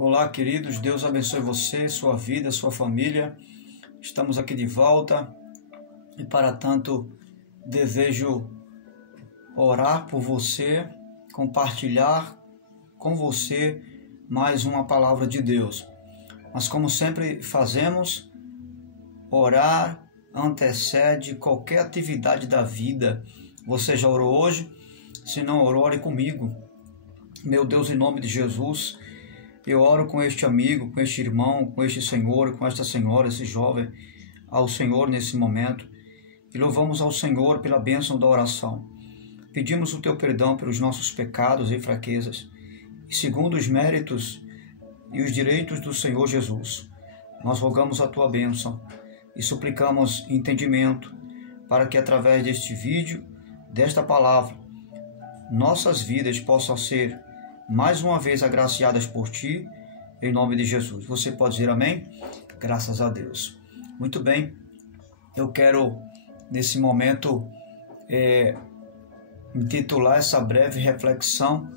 Olá, queridos, Deus abençoe você, sua vida, sua família. Estamos aqui de volta e, para tanto, desejo orar por você, compartilhar com você mais uma palavra de Deus. Mas, como sempre fazemos, orar antecede qualquer atividade da vida. Você já orou hoje? Se não orou, ore comigo. Meu Deus, em nome de Jesus, eu oro com este amigo, com este irmão, com este senhor, com esta senhora, esse jovem, ao Senhor nesse momento. E louvamos ao Senhor pela bênção da oração. Pedimos o teu perdão pelos nossos pecados e fraquezas. E segundo os méritos e os direitos do Senhor Jesus, nós rogamos a tua bênção e suplicamos entendimento para que através deste vídeo, desta palavra, nossas vidas possam ser mais uma vez agraciadas por Ti, em nome de Jesus. Você pode dizer amém? Graças a Deus. Muito bem, eu quero, nesse momento, intitular essa breve reflexão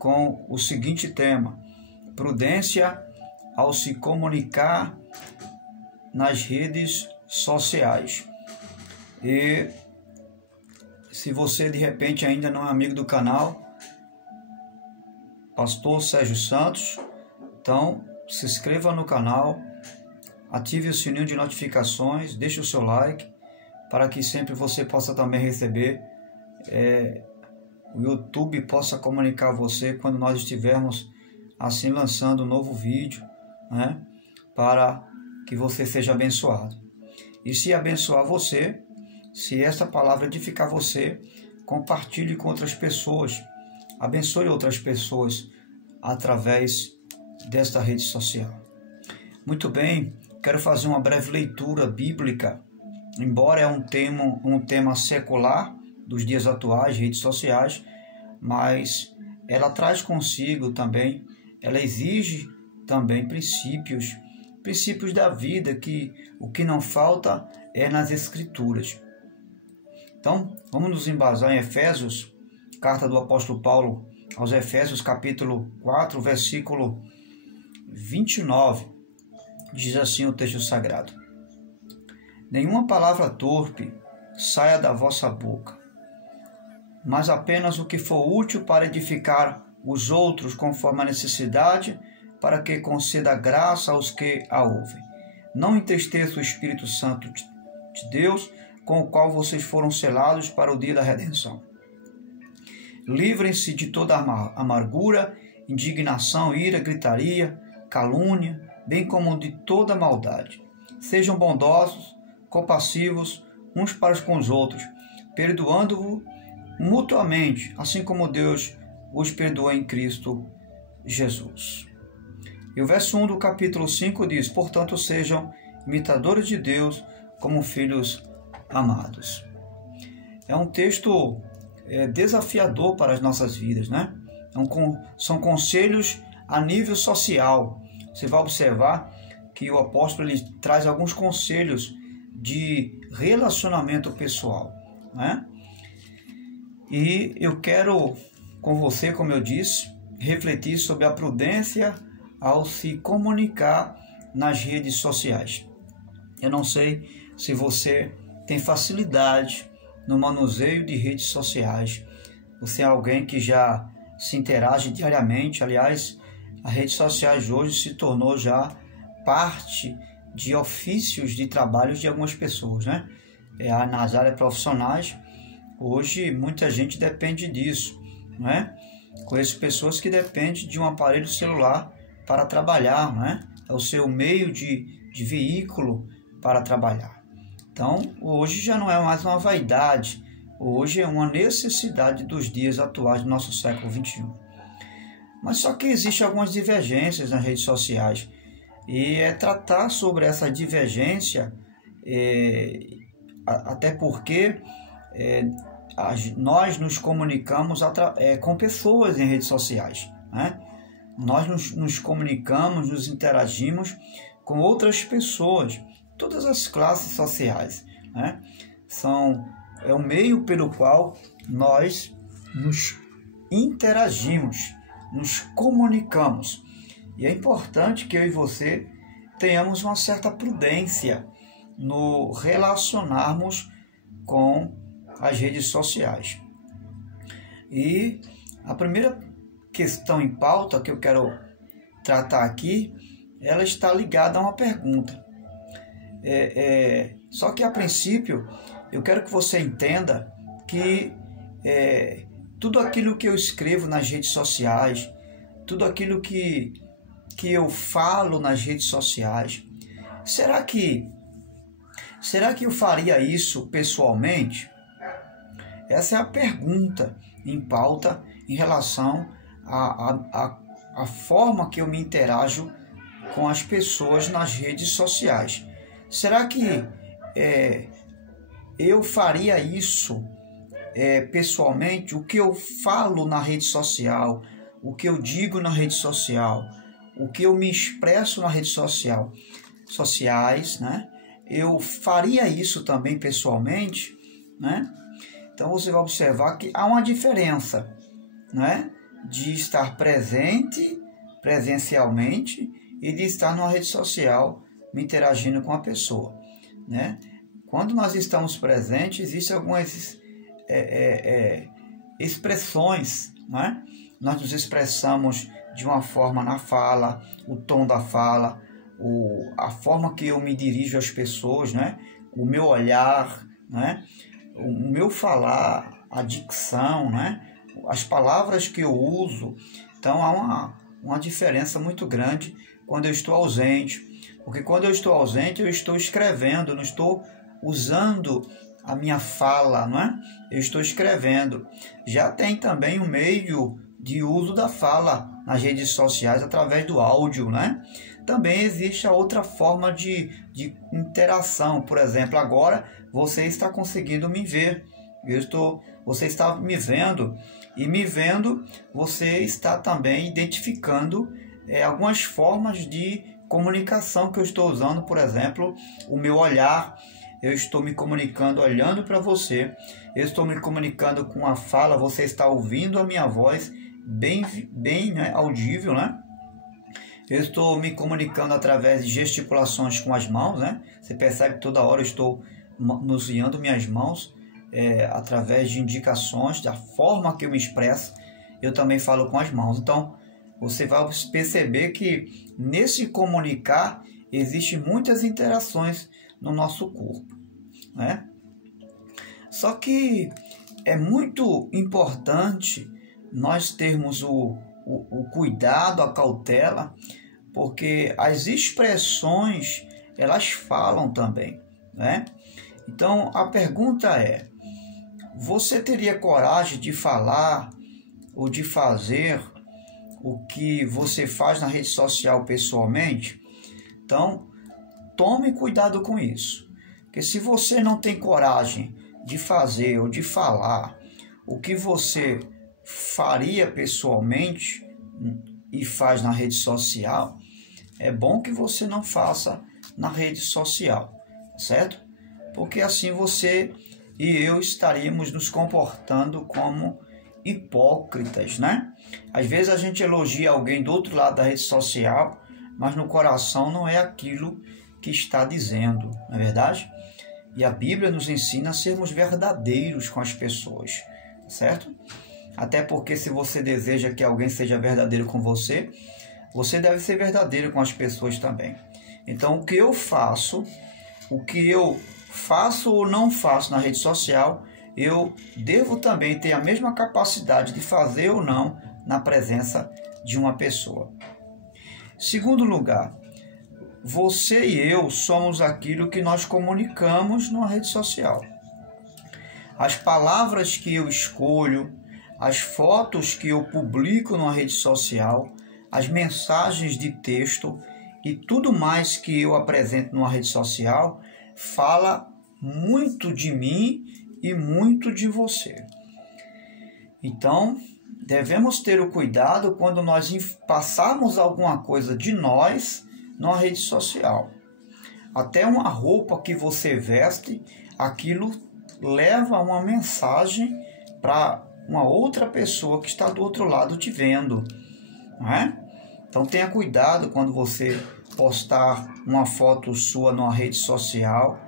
com o seguinte tema: prudência ao se comunicar nas redes sociais. E se você, de repente, ainda não é amigo do canal, Pastor Sérgio Santos, então se inscreva no canal, ative o sininho de notificações, deixe o seu like, para que sempre você possa também receber, o YouTube possa comunicar você quando nós estivermos assim lançando um novo vídeo, né, para que você seja abençoado. E se abençoar você, se esta palavra edificar você, compartilhe com outras pessoas. Abençoe outras pessoas através desta rede social. Muito bem, quero fazer uma breve leitura bíblica. Embora é um tema secular dos dias atuais, redes sociais, mas ela traz consigo também, ela exige também princípios da vida, que o que não falta é nas Escrituras. Então, vamos nos embasar em Efésios, carta do apóstolo Paulo aos Efésios, capítulo 4, versículo 29, diz assim o texto sagrado: nenhuma palavra torpe saia da vossa boca, mas apenas o que for útil para edificar os outros conforme a necessidade, para que conceda graça aos que a ouvem. Não entristeça o Espírito Santo de Deus, com o qual vocês foram selados para o dia da redenção. Livrem-se de toda amargura, indignação, ira, gritaria, calúnia, bem como de toda maldade. Sejam bondosos, compassivos uns para com os outros, perdoando-vos mutuamente, assim como Deus os perdoou em Cristo Jesus. E o verso 1 do capítulo 5 diz: portanto, sejam imitadores de Deus como filhos amados. É um texto desafiador para as nossas vidas, né? São conselhos a nível social. Você vai observar que o apóstolo ele traz alguns conselhos de relacionamento pessoal, né? E eu quero com você, como eu disse, refletir sobre a prudência ao se comunicar nas redes sociais. Eu não sei se você tem facilidade no manuseio de redes sociais. Você é alguém que já se interage diariamente. Aliás, as redes sociais hoje se tornou já parte de ofícios de trabalhos de algumas pessoas, né? Nas áreas profissionais, hoje muita gente depende disso, né? Conheço pessoas que dependem de um aparelho celular para trabalhar, né? É o seu meio de veículo para trabalhar. Então, hoje já não é mais uma vaidade, hoje é uma necessidade dos dias atuais do nosso século XXI. Mas só que existem algumas divergências nas redes sociais, e tratar sobre essa divergência, até porque nós nos comunicamos com pessoas em redes sociais, né? Nós nos comunicamos, nos interagimos com outras pessoas, todas as classes sociais, né? É o meio pelo qual nós nos interagimos, nos comunicamos. E é importante que eu e você tenhamos uma certa prudência no relacionarmos com as redes sociais. E a primeira questão em pauta que eu quero tratar aqui, ela está ligada a uma pergunta. Só que a princípio, eu quero que você entenda que tudo aquilo que eu escrevo nas redes sociais, tudo aquilo que eu falo nas redes sociais, será que eu faria isso pessoalmente? Essa é a pergunta em pauta em relação à forma que eu me interajo com as pessoas nas redes sociais. Será que eu faria isso pessoalmente? O que eu falo na rede social, o que eu digo na rede social, o que eu me expresso na rede sociais, né? Eu faria isso também pessoalmente, né? Então você vai observar que há uma diferença, né, de estar presente presencialmente e de estar numa rede social me interagindo com a pessoa, né? Quando nós estamos presentes, existem algumas expressões, né? Nós nos expressamos de uma forma na fala, o tom da fala, a forma que eu me dirijo às pessoas, né? O meu olhar, né? O meu falar, a dicção, né? As palavras que eu uso. Então há uma diferença muito grande quando eu estou ausente, porque quando eu estou ausente eu estou escrevendo, não estou usando a minha fala, não é? Eu estou escrevendo. Já tem também o meio de uso da fala nas redes sociais através do áudio, né? Também existe a outra forma de interação. Por exemplo, agora você está conseguindo me ver. Você está me vendo. E me vendo, você está também identificando algumas formas de comunicação que eu estou usando. Por exemplo, o meu olhar. Eu estou me comunicando olhando para você. Eu estou me comunicando com a fala. Você está ouvindo a minha voz bem né, audível, né? Eu estou me comunicando através de gesticulações com as mãos, né? Você percebe que toda hora eu estou manuseando minhas mãos através de indicações, da forma que eu me expresso, eu também falo com as mãos. Então, você vai perceber que nesse comunicar existem muitas interações no nosso corpo, né? Só que é muito importante nós termos o cuidado, a cautela, porque as expressões, elas falam também, né? Então, a pergunta é, você teria coragem de falar ou de fazer o que você faz na rede social pessoalmente? Então, tome cuidado com isso, porque se você não tem coragem de fazer ou de falar o que você faria pessoalmente e faz na rede social, é bom que você não faça na rede social, certo? Porque assim você e eu estaríamos nos comportando como hipócritas, né? Às vezes a gente elogia alguém do outro lado da rede social, mas no coração não é aquilo que está dizendo, não é verdade? E a Bíblia nos ensina a sermos verdadeiros com as pessoas, certo? Até porque se você deseja que alguém seja verdadeiro com você, você deve ser verdadeiro com as pessoas também. Então, o que eu faço ou não faço na rede social, eu devo também ter a mesma capacidade de fazer ou não na presença de uma pessoa. Segundo lugar, você e eu somos aquilo que nós comunicamos numa rede social. As palavras que eu escolho, as fotos que eu publico numa rede social, as mensagens de texto e tudo mais que eu apresento numa rede social fala muito de mim e muito de você. Então, devemos ter o cuidado quando nós passarmos alguma coisa de nós numa rede social. Até uma roupa que você veste, aquilo leva uma mensagem para uma outra pessoa que está do outro lado te vendo, não é? Então tenha cuidado quando você postar uma foto sua numa rede social,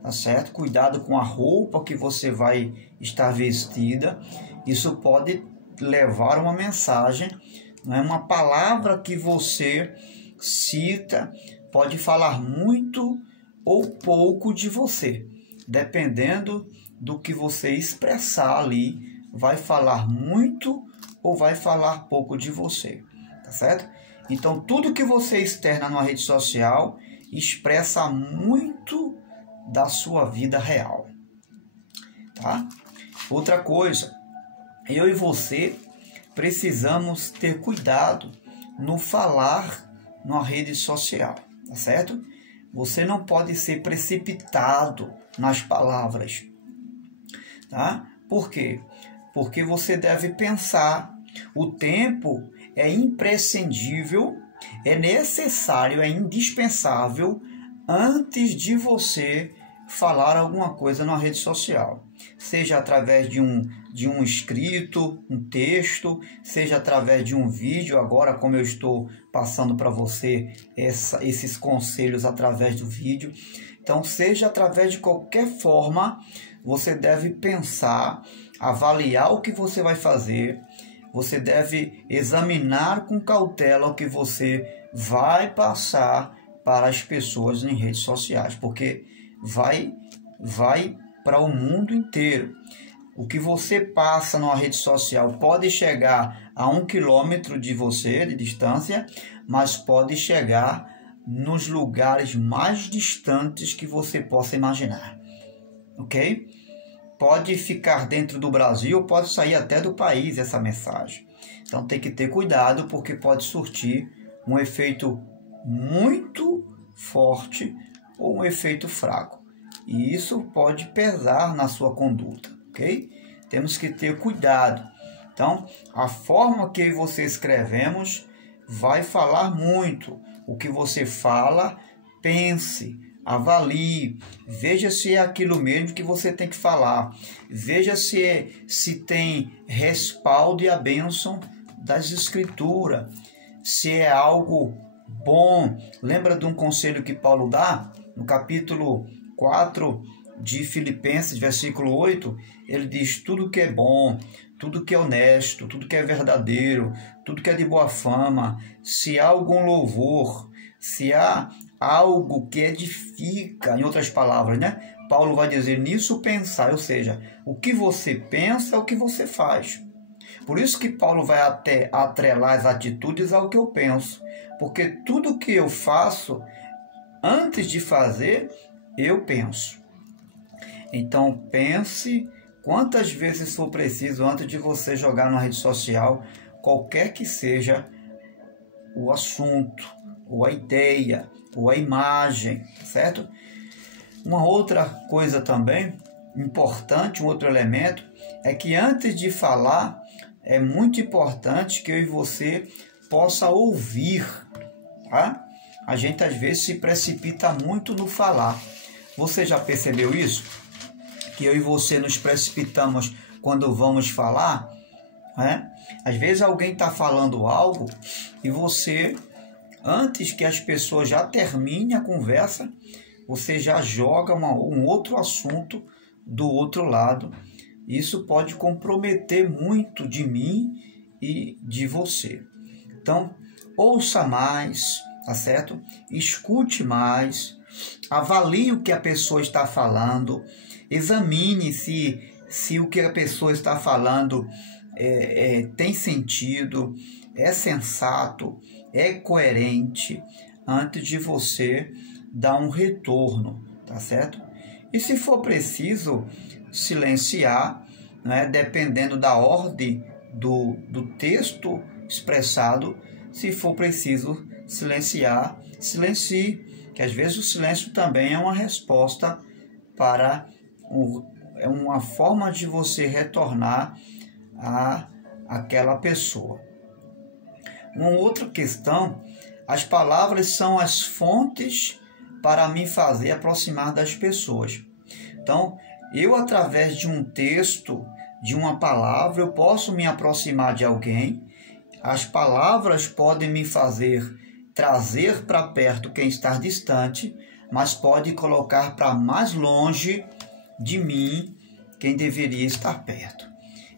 tá certo? Cuidado com a roupa que você vai estar vestida. Isso pode levar uma mensagem, não é? Uma palavra que você cita pode falar muito ou pouco de você, dependendo do que você expressar ali, vai falar muito ou vai falar pouco de você, tá certo? Então, tudo que você externa numa rede social expressa muito da sua vida real, tá? Outra coisa, eu e você precisamos ter cuidado no falar numa rede social, tá certo? Você não pode ser precipitado nas palavras, tá? Por quê? Porque você deve pensar. O tempo é imprescindível, é necessário, é indispensável antes de você falar alguma coisa na rede social. Seja através de um escrito, um texto, seja através de um vídeo, agora como eu estou passando para você esses conselhos através do vídeo. Então, seja através de qualquer forma, você deve pensar, avaliar o que você vai fazer, você deve examinar com cautela o que você vai passar para as pessoas em redes sociais, porque vai para o mundo inteiro. O que você passa numa rede social pode chegar a 1 quilômetro de você, de distância, mas pode chegar nos lugares mais distantes que você possa imaginar, ok? Pode ficar dentro do Brasil, pode sair até do país essa mensagem. Então tem que ter cuidado, porque pode surtir um efeito muito forte ou um efeito fraco. E isso pode pesar na sua conduta, ok? Temos que ter cuidado. Então, a forma que você escrevemos vai falar muito. O que você fala, pense, avalie, veja se é aquilo mesmo que você tem que falar. Veja se tem respaldo e a bênção das escrituras, se é algo bom. Lembra de um conselho que Paulo dá no capítulo 4 de Filipenses, versículo 8, ele diz: tudo que é bom, tudo que é honesto, tudo que é verdadeiro, tudo que é de boa fama, se há algum louvor, se há algo que edifica, em outras palavras, né? Paulo vai dizer: nisso pensar, ou seja, o que você pensa é o que você faz. Por isso que Paulo vai até atrelar as atitudes ao que eu penso, porque tudo que eu faço, antes de fazer, eu penso. Então pense quantas vezes for preciso antes de você jogar na rede social, qualquer que seja o assunto, ou a ideia, ou a imagem, certo? Uma outra coisa também importante, um outro elemento, é que antes de falar, é muito importante que eu e você possa ouvir, tá? A gente às vezes se precipita muito no falar. Você já percebeu isso? Que eu e você nos precipitamos quando vamos falar, né? Às vezes alguém está falando algo e você, antes que as pessoas já terminem a conversa, você já joga um outro assunto do outro lado. Isso pode comprometer muito de mim e de você. Então, ouça mais, tá certo? Escute mais, avalie o que a pessoa está falando, examine se o que a pessoa está falando tem sentido, é sensato, é coerente, antes de você dar um retorno, tá certo? E se for preciso silenciar, né, dependendo da ordem do texto expressado, se for preciso silenciar, silencie, que às vezes o silêncio também é uma resposta para é uma forma de você retornar a aquela pessoa. Uma outra questão, as palavras são as fontes para me fazer aproximar das pessoas. Então, eu através de um texto, de uma palavra, eu posso me aproximar de alguém. As palavras podem me fazer trazer para perto quem está distante, mas pode colocar para mais longe de mim quem deveria estar perto.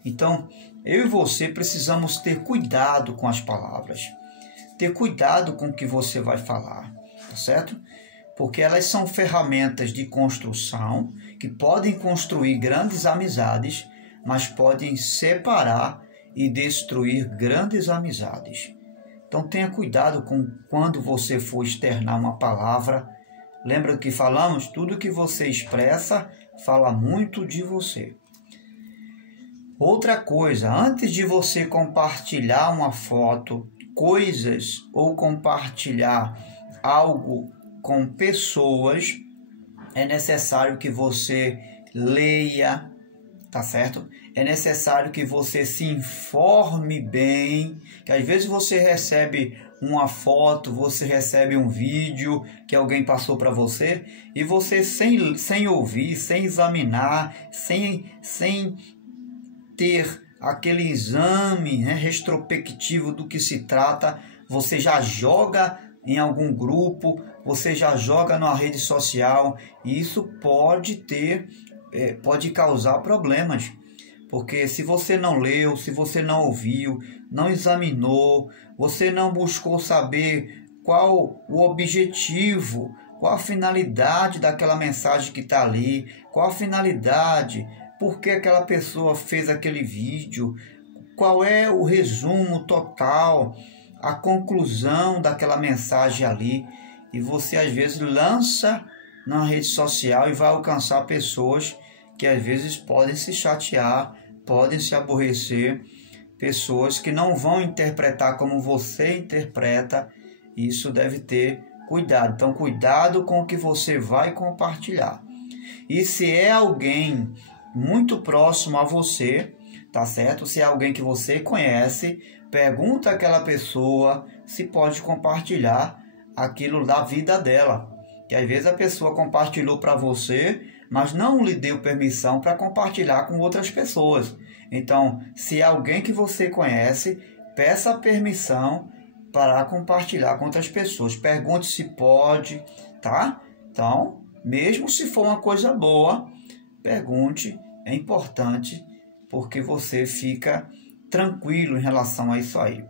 Então, eu e você precisamos ter cuidado com as palavras. Ter cuidado com o que você vai falar, tá certo? Porque elas são ferramentas de construção que podem construir grandes amizades, mas podem separar e destruir grandes amizades. Então tenha cuidado com quando você for externar uma palavra. Lembra do que falamos? Tudo que você expressa fala muito de você. Outra coisa, antes de você compartilhar uma foto, coisas ou compartilhar algo com pessoas, é necessário que você leia, tá certo? É necessário que você se informe bem, que às vezes você recebe uma foto, você recebe um vídeo que alguém passou para você e você sem ouvir, sem examinar, sem ter aquele exame, né, retrospectivo do que se trata, você já joga em algum grupo, você já joga numa rede social e isso pode causar problemas. Porque se você não leu, se você não ouviu, não examinou, você não buscou saber qual o objetivo, qual a finalidade daquela mensagem que está ali, qual a finalidade, por que aquela pessoa fez aquele vídeo, qual é o resumo total, a conclusão daquela mensagem ali, e você às vezes lança na rede social e vai alcançar pessoas que às vezes podem se chatear, podem se aborrecer, pessoas que não vão interpretar como você interpreta. Isso deve ter cuidado. Então, cuidado com o que você vai compartilhar. E se é alguém muito próximo a você, tá certo? Se é alguém que você conhece, pergunta àquela pessoa se pode compartilhar aquilo da vida dela. Que às vezes a pessoa compartilhou para você, mas não lhe deu permissão para compartilhar com outras pessoas. Então, se é alguém que você conhece, peça permissão para compartilhar com outras pessoas. Pergunte se pode, tá? Então, mesmo se for uma coisa boa, pergunte, é importante, porque você fica tranquilo em relação a isso aí.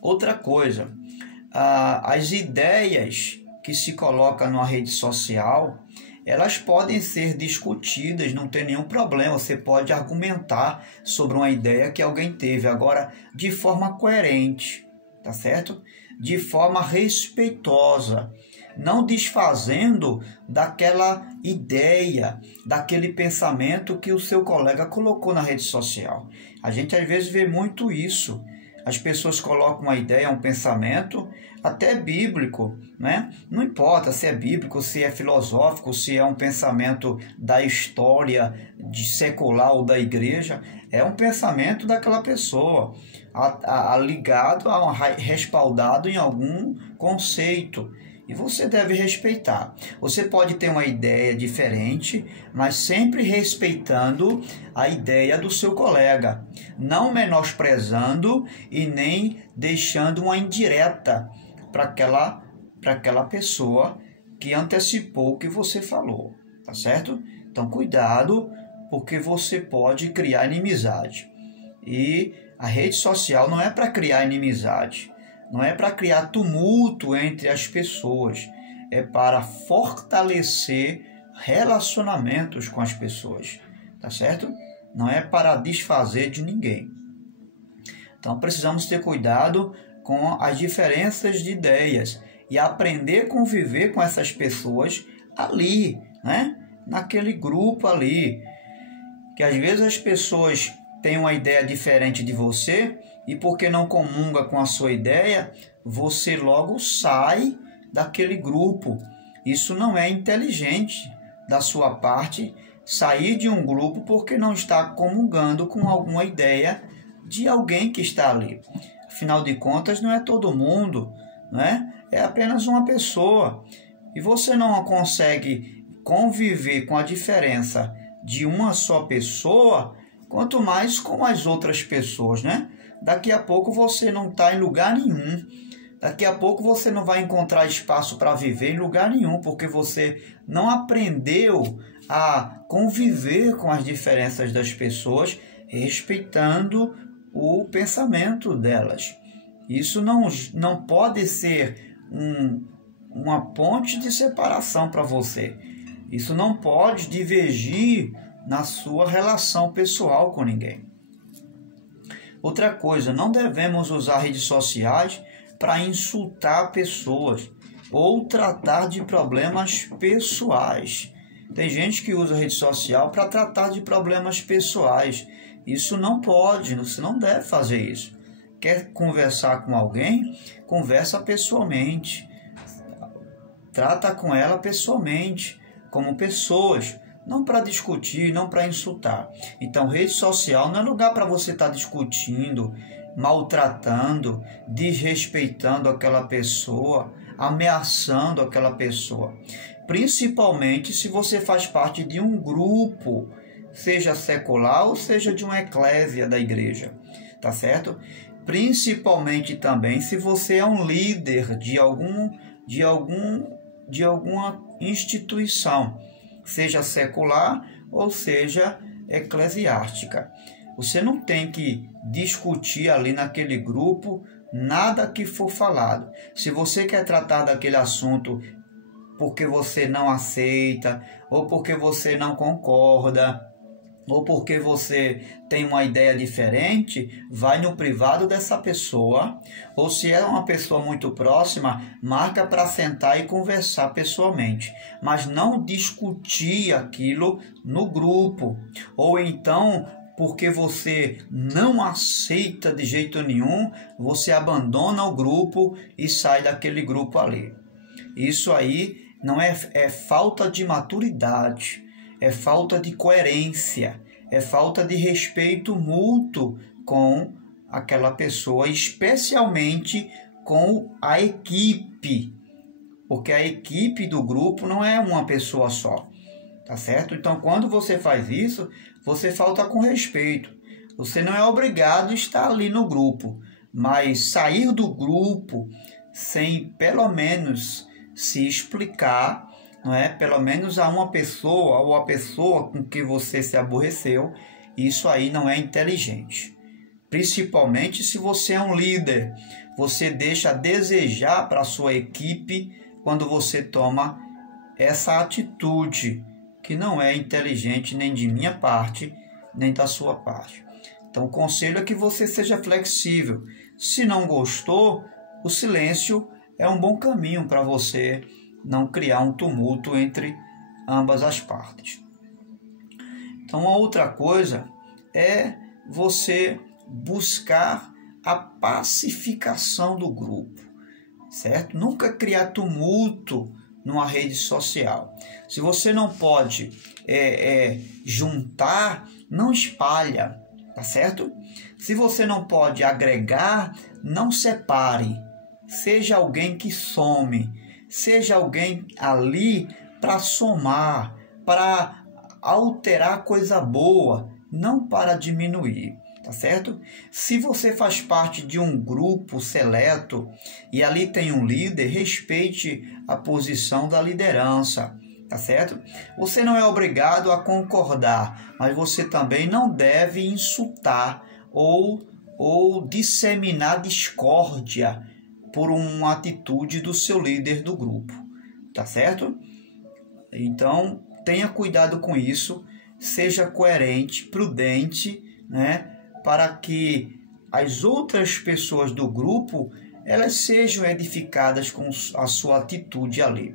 Outra coisa, as ideias que se colocam numa rede social, elas podem ser discutidas, não tem nenhum problema, você pode argumentar sobre uma ideia que alguém teve, agora de forma coerente, tá certo? De forma respeitosa, não desfazendo daquela ideia, daquele pensamento que o seu colega colocou na rede social. A gente às vezes vê muito isso. As pessoas colocam uma ideia, um pensamento, até bíblico, né? Não importa se é bíblico, se é filosófico, se é um pensamento da história de secular ou da igreja, é um pensamento daquela pessoa, ligado, respaldado em algum conceito. E você deve respeitar. Você pode ter uma ideia diferente, mas sempre respeitando a ideia do seu colega, não menosprezando e nem deixando uma indireta para aquela pessoa que antecipou o que você falou, tá certo? Então cuidado, porque você pode criar inimizade. E a rede social não é para criar inimizade. Não é para criar tumulto entre as pessoas, é para fortalecer relacionamentos com as pessoas, tá certo? Não é para desfazer de ninguém. Então precisamos ter cuidado com as diferenças de ideias e aprender a conviver com essas pessoas ali, né? Naquele grupo ali, que às vezes as pessoas têm uma ideia diferente de você, e porque não comunga com a sua ideia, você logo sai daquele grupo. Isso não é inteligente da sua parte, sair de um grupo porque não está comungando com alguma ideia de alguém que está ali. Afinal de contas, não é todo mundo, né? É apenas uma pessoa. E você não consegue conviver com a diferença de uma só pessoa, quanto mais com as outras pessoas, né? daqui a pouco você não está em lugar nenhum. Daqui a pouco você não vai encontrar espaço para viver em lugar nenhum, porque você não aprendeu a conviver com as diferenças das pessoas, respeitando o pensamento delas. Isso não pode ser uma ponte de separação para você. Isso não pode divergir na sua relação pessoal com ninguém. Outra coisa, não devemos usar redes sociais para insultar pessoas ou tratar de problemas pessoais. Tem gente que usa rede social para tratar de problemas pessoais. Isso não pode, você não deve fazer isso. Quer conversar com alguém? Conversa pessoalmente. Trata com ela pessoalmente, como pessoas, não para discutir, não para insultar. Então, rede social não é lugar para você estar discutindo, maltratando, desrespeitando aquela pessoa, ameaçando aquela pessoa. Principalmente se você faz parte de um grupo, seja secular ou seja de uma eclésia da igreja, tá certo? Principalmente também se você é um líder de alguma instituição, seja secular ou seja eclesiástica. Você não tem que discutir ali naquele grupo nada que for falado. Se você quer tratar daquele assunto porque você não aceita, ou porque você não concorda, ou porque você tem uma ideia diferente, vai no privado dessa pessoa, ou se é uma pessoa muito próxima, marca para sentar e conversar pessoalmente, mas não discutir aquilo no grupo, ou então porque você não aceita de jeito nenhum, você abandona o grupo e sai daquele grupo ali. Isso aí não é falta de maturidade, é falta de coerência, é falta de respeito mútuo com aquela pessoa, especialmente com a equipe, porque a equipe do grupo não é uma pessoa só, tá certo? Então, quando você faz isso, você falta com respeito. Você não é obrigado a estar ali no grupo, mas sair do grupo sem pelo menos se explicar, não é? Pelo menos a uma pessoa ou a pessoa com que você se aborreceu, isso aí não é inteligente. Principalmente se você é um líder, você deixa a desejar para a sua equipe quando você toma essa atitude, que não é inteligente nem de minha parte, nem da sua parte. Então, o conselho é que você seja flexível. Se não gostou, o silêncio é um bom caminho para você não criar um tumulto entre ambas as partes. Então, a outra coisa é você buscar a pacificação do grupo, certo? Nunca criar tumulto numa rede social. Se você não pode juntar, não espalha, tá certo? Se você não pode agregar, não separe. Seja alguém que some, seja alguém ali para somar, para alterar coisa boa, não para diminuir, tá certo? Se você faz parte de um grupo seleto e ali tem um líder, respeite a posição da liderança, tá certo? Você não é obrigado a concordar, mas você também não deve insultar ou disseminar discórdia por uma atitude do seu líder do grupo, tá certo? Então, tenha cuidado com isso, seja coerente, prudente, né, para que as outras pessoas do grupo, elas sejam edificadas com a sua atitude ali.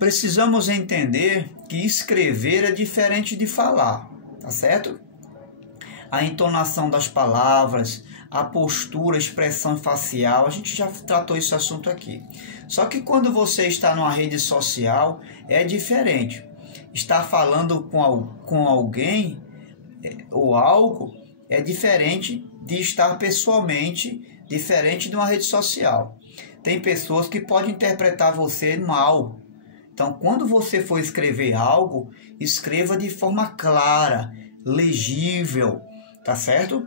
Precisamos entender que escrever é diferente de falar, tá certo? A entonação das palavras, a postura, a expressão facial, a gente já tratou esse assunto aqui. Só que quando você está numa rede social, é diferente. Estar falando com alguém ou algo é diferente de estar pessoalmente, diferente de uma rede social. Tem pessoas que podem interpretar você mal. Então, quando você for escrever algo, escreva de forma clara, legível, tá certo?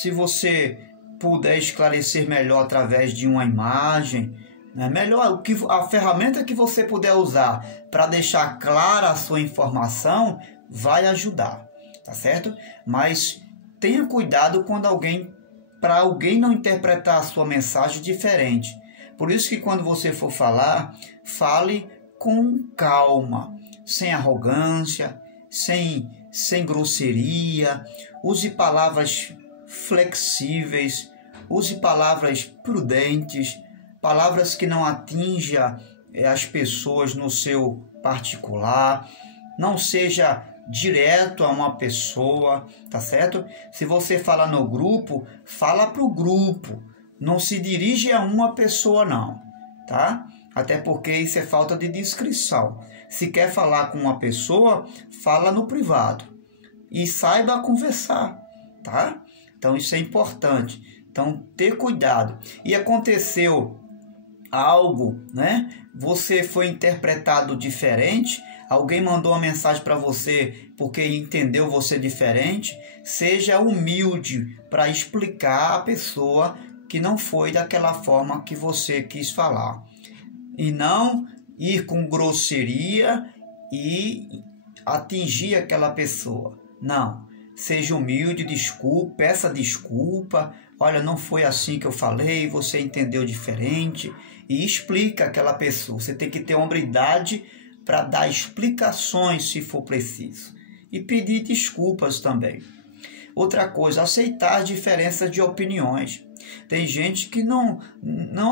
se você puder esclarecer melhor através de uma imagem, né? Melhor, a ferramenta que você puder usar para deixar clara a sua informação vai ajudar, tá certo? Mas tenha cuidado para alguém não interpretar a sua mensagem diferente. Por isso que quando você for falar, fale com calma, sem arrogância, sem grosseria, use palavras flexíveis, use palavras prudentes, palavras que não atinjam as pessoas no seu particular, não seja direto a uma pessoa, tá certo? Se você falar no grupo, fala para o grupo, não se dirige a uma pessoa não, tá? Até porque isso é falta de discrição. Se quer falar com uma pessoa, fala no privado e saiba conversar, tá? Então isso é importante. Então ter cuidado. E aconteceu algo, né? Você foi interpretado diferente, alguém mandou uma mensagem para você porque entendeu você diferente, seja humilde para explicar a pessoa que não foi daquela forma que você quis falar. E não ir com grosseria e atingir aquela pessoa. Não. Seja humilde, desculpe, peça desculpa. Olha, não foi assim que eu falei, você entendeu diferente. E explica aquela pessoa. Você tem que ter hombridade para dar explicações se for preciso. E pedir desculpas também. Outra coisa, aceitar as diferenças de opiniões. Tem gente que não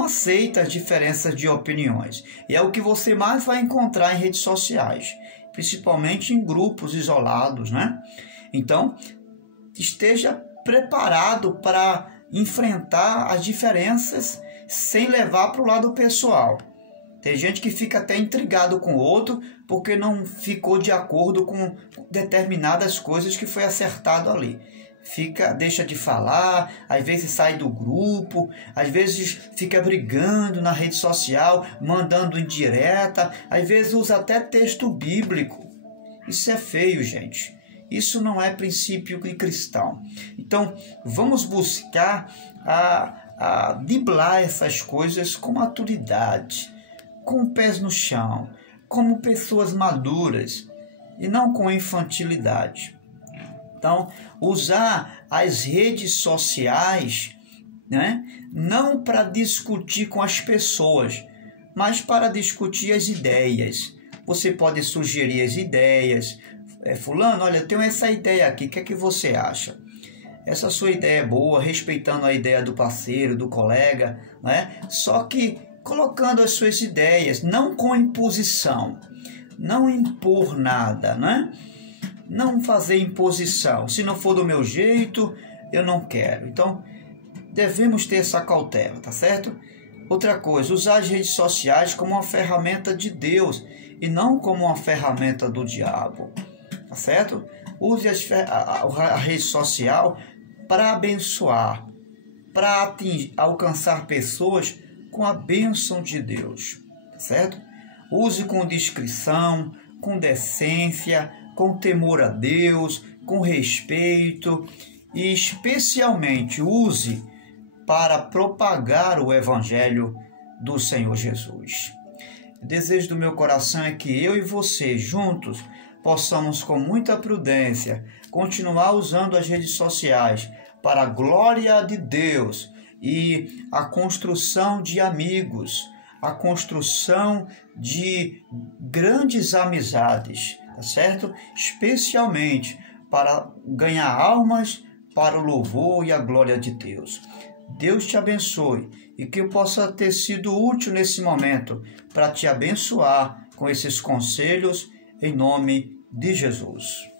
aceita as diferenças de opiniões. E é o que você mais vai encontrar em redes sociais. Principalmente em grupos isolados, né? Então, esteja preparado para enfrentar as diferenças sem levar para o lado pessoal. Tem gente que fica até intrigado com o outro porque não ficou de acordo com determinadas coisas que foi acertado ali. Deixa de falar, às vezes sai do grupo, às vezes fica brigando na rede social, mandando indireta, às vezes usa até texto bíblico. Isso é feio, gente. Isso não é princípio cristão. Então, vamos buscar a driblar essas coisas com maturidade, com pés no chão, como pessoas maduras e não com infantilidade. Então, usar as redes sociais, né, não para discutir com as pessoas, mas para discutir as ideias. Você pode sugerir as ideias. Fulano, olha, eu tenho essa ideia aqui, o que é que você acha? Essa sua ideia é boa, respeitando a ideia do parceiro, do colega, né? Só que colocando as suas ideias, não com imposição, não impor nada, né? Não fazer imposição. Se não for do meu jeito, eu não quero. Então, devemos ter essa cautela, tá certo? Outra coisa, usar as redes sociais como uma ferramenta de Deus e não como uma ferramenta do diabo, tá certo? Use a rede social para abençoar, para alcançar pessoas com a bênção de Deus, tá certo? Use com discrição, com decência, com temor a Deus, com respeito e especialmente use para propagar o Evangelho do Senhor Jesus. O desejo do meu coração é que eu e você juntos possamos com muita prudência continuar usando as redes sociais para a glória de Deus e a construção de amigos, a construção de grandes amizades, tá certo? Especialmente para ganhar almas para o louvor e a glória de Deus. Deus te abençoe e que eu possa ter sido útil nesse momento para te abençoar com esses conselhos em nome de Jesus.